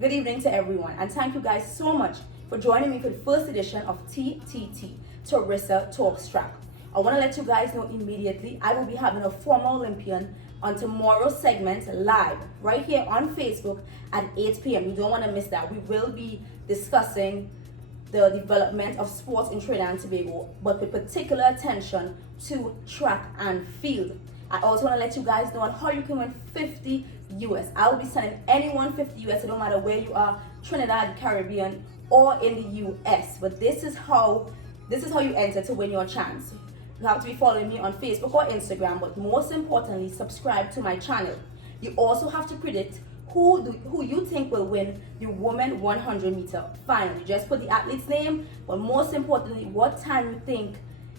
Good evening to everyone, and thank you guys so much for joining me for the first edition of TTT, Teresa Talks Track. I want to let you guys know immediately, I will be having a former Olympian on tomorrow's segment live right here on Facebook at 8 p.m. You don't want to miss that. We will be discussing the development of sports in Trinidad and Tobago, but with particular attention to track and field. I also want to let you guys know on how you can win 50 US. I will be sending anyone 50 US. It don't matter where you are, Trinidad, Caribbean, or in the US. But this is how you enter to win your chance. You have to be following me on Facebook or Instagram, but most importantly, subscribe to my channel. You also have to predict who you think will win the women 100 meter final. You just put the athlete's name, but most importantly, what time you think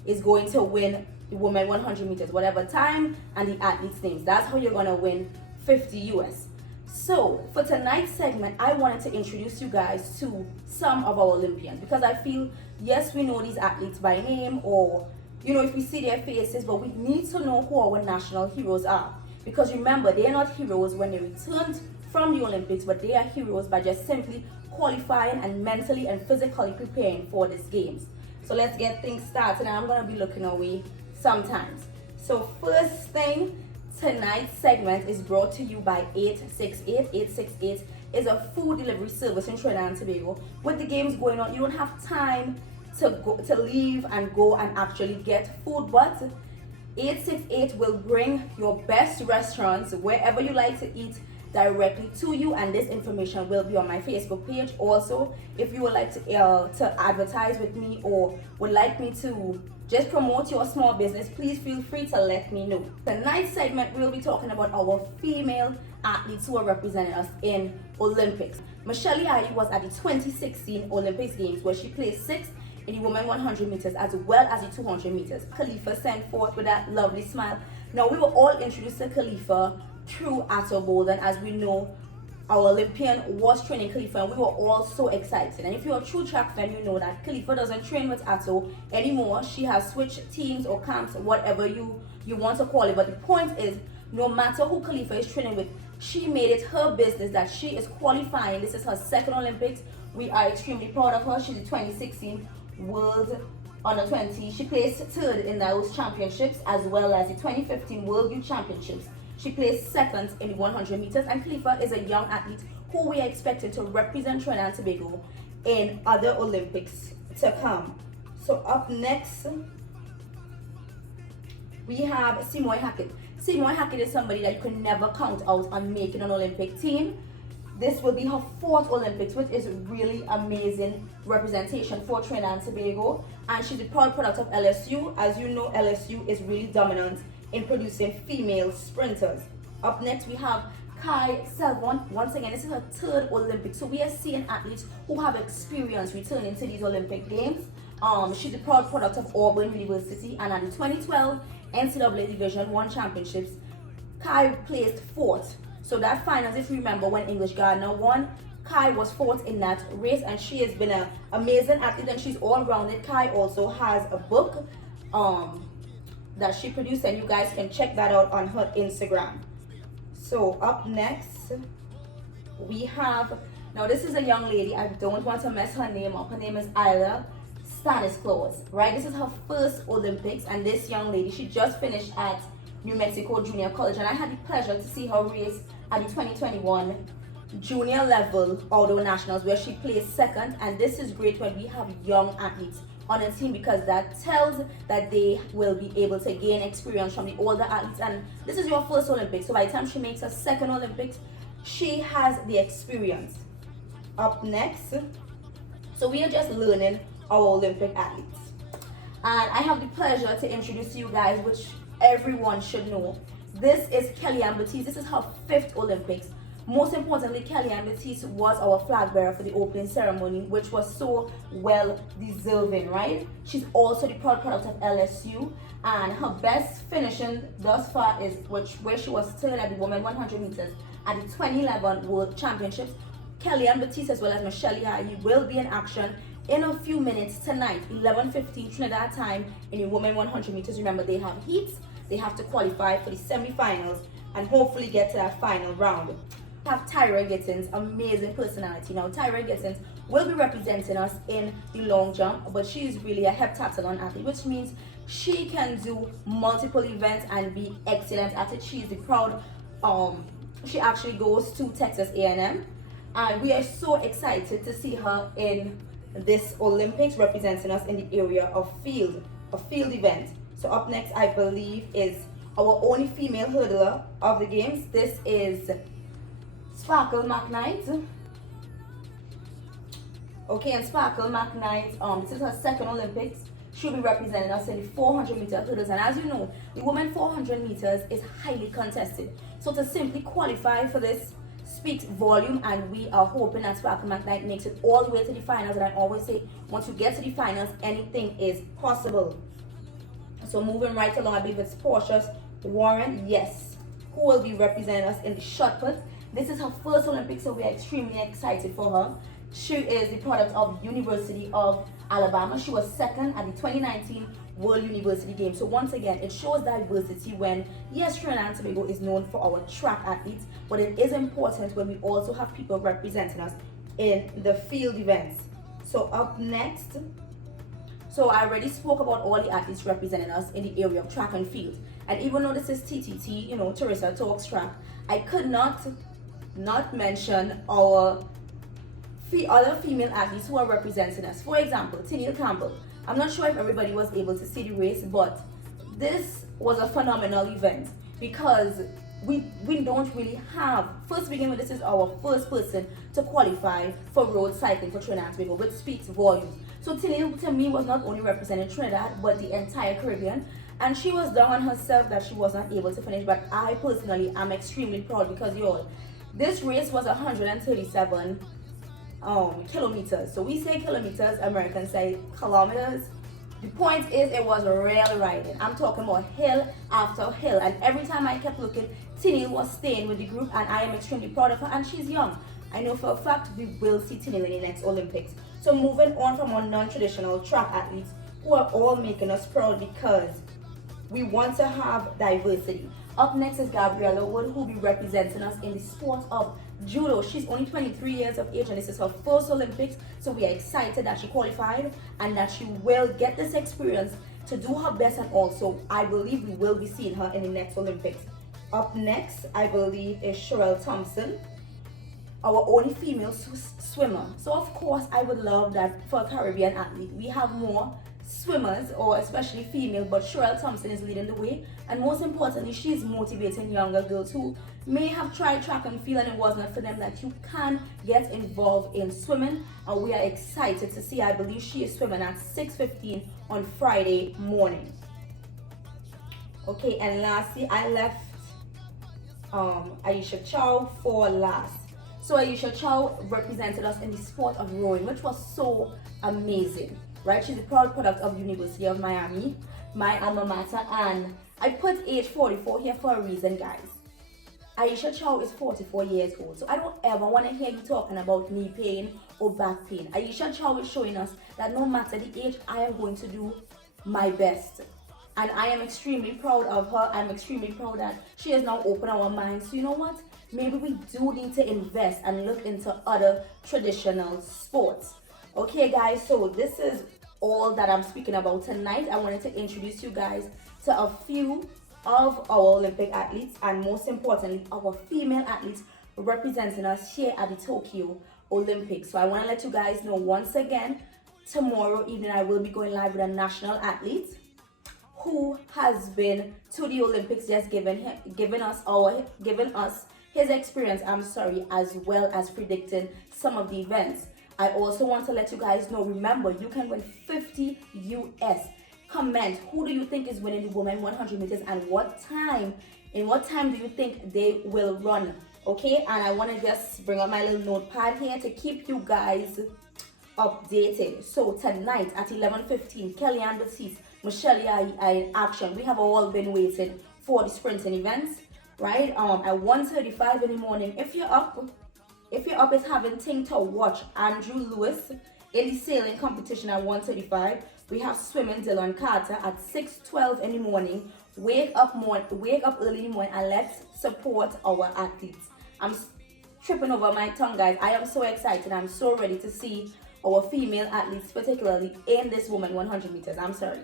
is going to win the women 100 meters, whatever time and the athlete's names. That's how you're gonna win 50 US. So for tonight's segment, I wanted to introduce you guys to some of our Olympians, because I feel, yes, we know these athletes by name, or if we see their faces, but we need to know who our national heroes are. Because remember, they are not heroes when they returned from the Olympics, but they are heroes by just simply qualifying and mentally and physically preparing for these games. So let's get things started, and I'm going to be looking away sometimes. So first thing, tonight's segment is brought to you by 868. 868 is a food delivery service in Trinidad and Tobago. With the games going on, you don't have time to leave and go and actually get food, but 868 will bring your best restaurants wherever you like to eat directly to you, and this information will be on my Facebook page. Also, if you would like to advertise with me or would like me to just promote your small business, please feel free to let me know. Tonight's segment, we'll be talking about our female athletes who are representing us in Olympics. Michelle Ayi was at the 2016 Olympics Games, where she placed 6th in the women 100 meters as well as the 200 meters. Khalifa sent forth with that lovely smile. Now, we were all introduced to Khalifa through Atto Bolden. As we know, our Olympian was training Khalifa, and we were all so excited. And if you're a true track fan, you know that Khalifa doesn't train with Atto anymore. She has switched teams or camps, whatever you want to call it. But the point is, no matter who Khalifa is training with, she made it her business that she is qualifying. This is her second Olympics. We are extremely proud of her. She's the 2016 World Under 20. She placed 3rd in those championships, as well as the 2015 World Youth Championships. She placed 2nd in the 100 meters, and Khalifa is a young athlete who we are expecting to represent Trinidad and Tobago in other Olympics to come. So up next, we have Seymour Hackett. Seymour Hackett is somebody that you can never count out on making an Olympic team. This will be her 4th Olympics, which is really amazing representation for Trinidad and Tobago. And she's a proud product of LSU. As you know, LSU is really dominant in producing female sprinters. Up next, we have Kai Selvon. Once again, this is her 3rd Olympics. So we are seeing athletes who have experience returning to these Olympic Games. She's a proud product of Auburn University, and at the 2012 NCAA Division I Championships, Kai placed 4th. So that finals, if you remember, when English Gardner won, Kai was 4th in that race, and she has been an amazing athlete, and she's all-rounded. Kai also has a book that she produced, and you guys can check that out on her Instagram. So up next, we have, now this is a young lady, I don't want to mess her name up. Her name is Isla Stanisclaus, right? This is her 1st Olympics, and this young lady, she just finished at New Mexico Junior College, and I had the pleasure to see her race at the 2021 junior level outdoor nationals, where she placed 2nd. And this is great when we have young athletes on a team, because that tells that they will be able to gain experience from the older athletes. And this is your 1st Olympics, so by the time she makes her 2nd Olympics, she has the experience. Up next, so we are just learning our Olympic athletes, and I have the pleasure to introduce to you guys, which everyone should know. This is Kellyanne Batiste. This is her 5th Olympics. Most importantly, Kellyanne Batiste was our flag bearer for the opening ceremony, which was so well deserving, right? She's also the proud product of LSU, and her best finishing thus far is where she was 3rd at the women 100 meters at the 2011 World Championships. Kellyanne Batiste, as well as Michelle Ayi, will be in action in a few minutes tonight, 11:15 Trinidad time, in the women 100 meters. Remember, they have heats. They have to qualify for the semifinals and hopefully get to that final round. have Tyra Gittins, amazing personality. Now, Tyra Gittins will be representing us in the long jump, but she is really a heptathlon athlete, which means she can do multiple events and be excellent at it. She is the proud, she actually goes to Texas A&M, and we are so excited to see her in this Olympics representing us in the area of a field event. So up next, I believe, is our only female hurdler of the games. This is Sparkle McKnight. Okay, and Sparkle McKnight, this is her second Olympics. She'll be representing us in the 400-meter hurdles. And as you know, the women 400 meters is highly contested. So to simply qualify for this speaks volume, and we are hoping that Sparkle McKnight makes it all the way to the finals. And I always say, once you get to the finals, anything is possible. So moving right along, I believe it's Portia Warren, yes, who will be representing us in the shot put. This is her first Olympics, so we are extremely excited for her. She is the product of University of Alabama. She was second at the 2019 World University Games. So once again, it shows diversity when, yes, Trinidad and Tobago is known for our track athletes, but it is important when we also have people representing us in the field events. So up next, so I already spoke about all the athletes representing us in the area of track and field. And even though this is TTT, you know, Teresa Talks Track, I could not mention our other female athletes who are representing us. For example, Tennille Campbell. I'm not sure if everybody was able to see the race, but this was a phenomenal event because we don't really have, first begin with, this is our first person to qualify for road cycling for Trinidad and Tobago, which speaks volumes. So Tennille, to me, was not only representing Trinidad, but the entire Caribbean. And she was down on herself that she was not able to finish, but I personally am extremely proud because, y'all, this race was 137 kilometers. So we say kilometers, Americans say kilometers. The point is, it was rail riding. I'm talking about hill after hill, and every time I kept looking, Tennille was staying with the group, and I am extremely proud of her. And she's young. I know for a fact we will see Tennille in the next Olympics. So moving on from our non-traditional track athletes, who are all making us proud because we want to have diversity. Up next is Gabriella Wood, who will be representing us in the sport of judo. She's only 23 years of age, and this is her first Olympics, so we are excited that she qualified and that she will get this experience to do her best, and also I believe we will be seeing her in the next Olympics. Up next, I believe, is Sherelle Thompson, our only female swimmer. So of course, I would love that for a Caribbean athlete, we have more swimmers, or especially female, but Sherelle Thompson is leading the way, and most importantly, she's motivating younger girls who may have tried track and field and it was not for them, that you can get involved in swimming, and we are excited to see. I believe she is swimming at 6:15 on Friday morning. Okay, and lastly, I left Aisha Chow for last. So Aisha Chow represented us in the sport of rowing, which was so amazing, right? She's a proud product of University of Miami, my alma mater, and I put age 44 here for a reason, guys. Aisha Chow is 44 years old, so I don't ever want to hear you talking about knee pain or back pain. Aisha Chow is showing us that no matter the age, I am going to do my best. And I am extremely proud of her. I'm extremely proud that she has now opened our minds. So you know what? Maybe we do need to invest and look into other traditional sports. Okay, guys, so this is all that I'm speaking about tonight. I wanted to introduce you guys to a few of our Olympic athletes, and most importantly, our female athletes representing us here at the Tokyo Olympics. So I want to let you guys know once again, tomorrow evening I will be going live with a national athlete who has been to the Olympics, just given us his experience, as well as predicting some of the events. I also want to let you guys know, remember, you can win 50 US. Comment, who do you think is winning the women 100 meters and what time do you think they will run? Okay, and I want to just bring up my little notepad here to keep you guys updated. So tonight at 11:15, Kellyanne Baptiste, Michelle Yai are in action. We have all been waiting for the sprinting events, right? At 1:35 in the morning, if you're up, is having thing to watch Andrew Lewis in the sailing competition at 1:35. We have swimming Dylan Carter at 6:12 in the morning. Wake up early in the morning and let's support our athletes. tripping over my tongue, guys. I am so excited. I'm so ready to see our female athletes, particularly in this woman 100 meters. I'm sorry.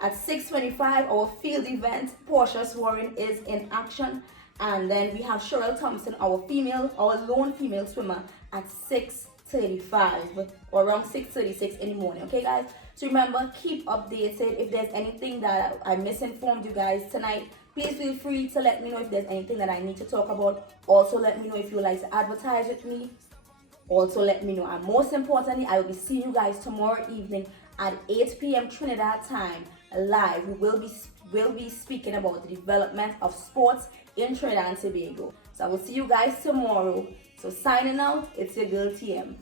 At 6:25, our field event, Portia Swarin is in action. And then we have Cheryl Thompson, our lone female swimmer, at 6:35 or around 6:36 in the morning. Okay, guys? So remember, keep updated. If there's anything that I misinformed you guys tonight, please feel free to let me know if there's anything that I need to talk about. Also, let me know if you would like to advertise with me. Also, let me know. And most importantly, I will be seeing you guys tomorrow evening at 8 p.m. Trinidad time live. We will be speaking about the development of sports in Trinidad and Tobago. So I will see you guys tomorrow. So signing out, it's your girl TM.